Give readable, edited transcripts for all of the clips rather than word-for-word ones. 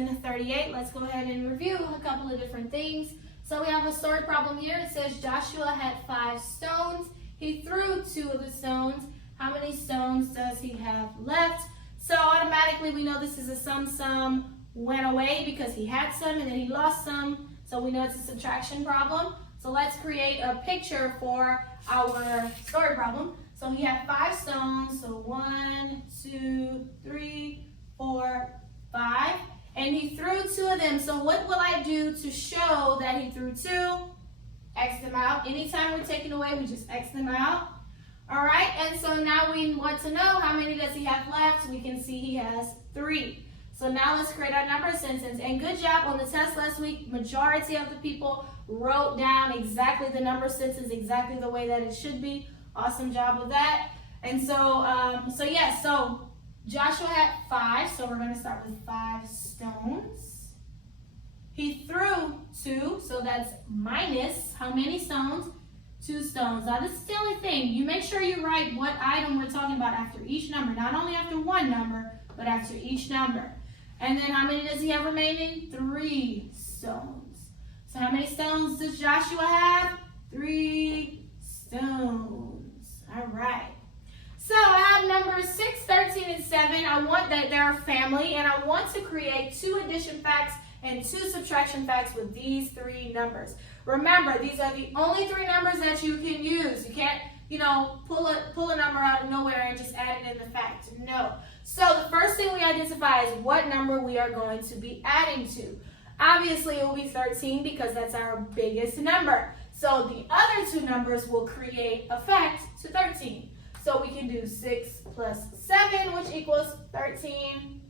lesson 38. Let's go ahead and review a couple of different things. So we have a story problem here. It says Joshua had 5 stones. He threw 2 of the stones. How many stones does he have left? So automatically we know this is a sum went away because he had some and then he lost some. So we know it's a subtraction problem. So let's create a picture for our story problem. So he had 5 stones. So 1, 2, 3, 4, 5. And he threw 2 of them. So what will I do to show that he threw 2? X them out. Anytime we're taking away, we just X them out. All right, and so now we want to know how many does he have left. We can see he has 3. So now let's create our number sentence. And good job on the test last week. Majority of the people wrote down exactly the number sentence, exactly the way that it should be. Awesome job with that. And so, so Joshua had 5, so we're going to start with 5 stones. He threw 2, so that's minus how many stones? 2 stones. Now this is the only thing. You make sure you write what item we're talking about after each number. Not only after one number, but after each number. And then how many does he have remaining? 3 stones. So how many stones does Joshua have? 3 stones. All right. So I have numbers 6, 13, and 7. I want that they're a family, and I want to create 2 addition facts and 2 subtraction facts with these 3 numbers. Remember, these are the only 3 numbers that you can use. You can't, pull a number out of nowhere and just add it in the fact. No. So the first thing we identify is what number we are going to be adding to. Obviously, it will be 13 because that's our biggest number. So the other 2 numbers will create a fact to 13. So we can do 6 plus 7, which equals 13.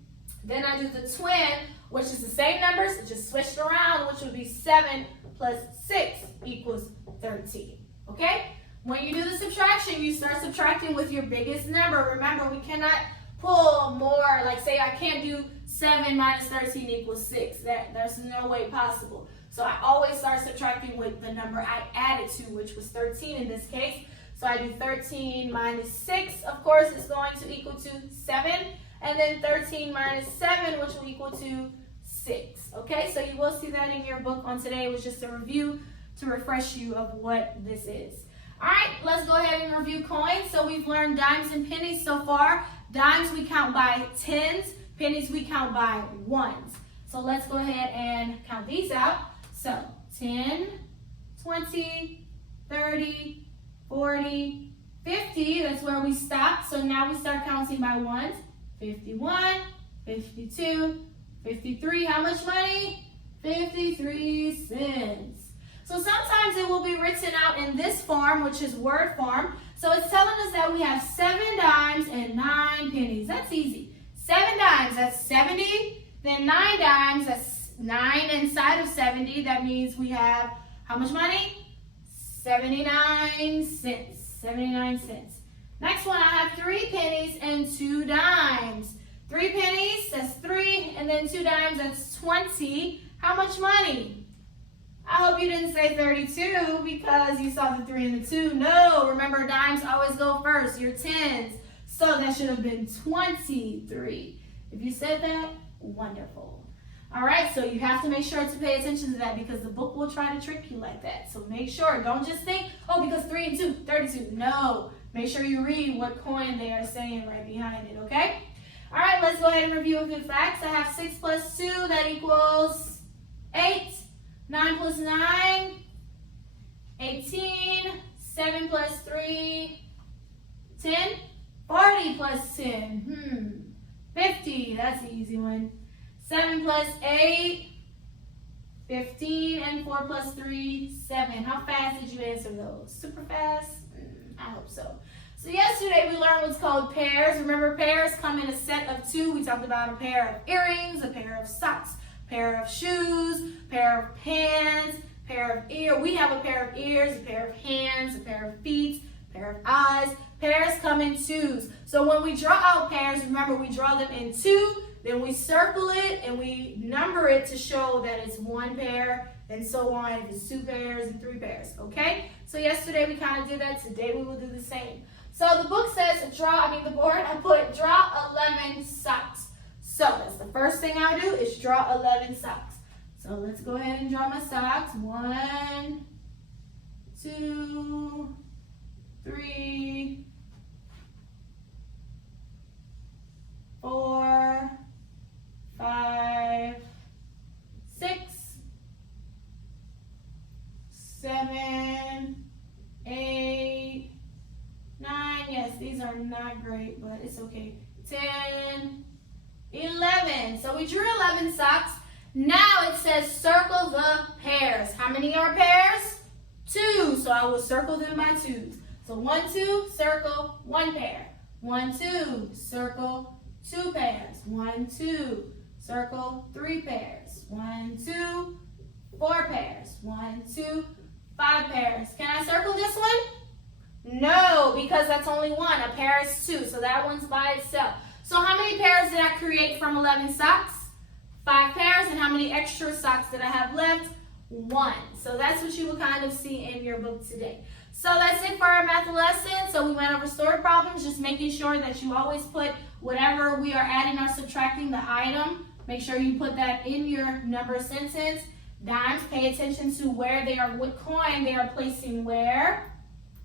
Then I do the twin, which is the same numbers, just switched around, which would be 7 plus 6 equals 13. Okay? When you do the subtraction, you start subtracting with your biggest number. Remember, we cannot pull more, like say I can't do 7 minus 13 equals 6. There's no way possible. So I always start subtracting with the number I added to, which was 13 in this case. So I do 13 minus 6, of course, is going to equal to 7. And then 13 minus 7, which will equal to 6. Okay, so you will see that in your book on today. It was just a review to refresh you of what this is. All right, let's go ahead and review coins. So we've learned dimes and pennies so far. Dimes we count by 10s. Pennies we count by 1s. So let's go ahead and count these out. So 10, 20, 30, 40, 50. That's where we stopped. So now we start counting by 1s. 51, 52, 53. How much money? 53 cents. So sometimes it will be written out in this form, which is word form. So it's telling us that we have 7 dimes and 9 pennies. That's easy. 7 dimes, that's 70. Then 9 dimes, that's 9 inside of 70. That means we have how much money? 79 cents. 79 cents. Next one, I have 3 pennies and 2 dimes. 3 pennies, that's 3, and then 2 dimes, that's 20. How much money? I hope you didn't say 32 because you saw the 3 and the 2. No, remember dimes always go first, your 10s. So that should have been 23. If you said that, wonderful. All right, so you have to make sure to pay attention to that because the book will try to trick you like that. So make sure, don't just think, oh, because 3 and 2, 32. No. Make sure you read what coin they are saying right behind it, okay? All right, let's go ahead and review a few facts. I have 6 plus 2, that equals 8. 9 plus 9, 18. 7 plus 3, 10. 40 plus 10, 50. That's an easy one. 7 plus 8, 15. And 4 plus 3, 7. How fast did you answer those? Super fast? I hope so. So yesterday we learned what's called pairs. Remember, pairs come in a set of 2. We talked about a pair of earrings, a pair of socks, a pair of shoes, a pair of pants, a pair of ears. We have a pair of ears, a pair of hands, a pair of feet, a pair of eyes. Pairs come in 2s. So when we draw out pairs, remember we draw them in 2, then we circle it and we number it to show that it's 1 pair and so on, if it's 2 pairs and 3 pairs, okay? So yesterday we kind of did that. Today we will do the same. So the book says the board, I put draw 11 socks. So that's the first thing I'll do is draw 11 socks. So let's go ahead and draw my socks. 1, 2, 3, 4, 5, 6, 7, 8, 9. Yes, these are not great, but it's okay. 10, 11. So we drew 11 socks. Now it says circle the pairs. How many are pairs? 2. So I will circle them by 2s. So 1, 2, circle 1 pair. 1, 2, circle 2 pairs. 1, 2, circle 3 pairs. 1, 2, 4 pairs. 1, 2, 5 pairs. Can I circle this one? No, because that's only 1. A pair is 2, so that one's by itself. So how many pairs did I create from 11 socks? 5 pairs. And how many extra socks did I have left? 1. So that's what you will kind of see in your book today. So that's it for our math lesson. So we went over story problems, just making sure that you always put whatever we are adding or subtracting the item. Make sure you put that in your number sentence. Dimes, pay attention to where they are, what coin they are placing where.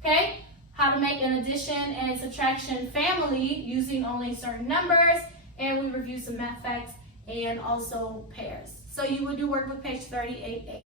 Okay? How to make an addition and subtraction family using only certain numbers. And we review some math facts and also pairs. So you would do workbook page 38A.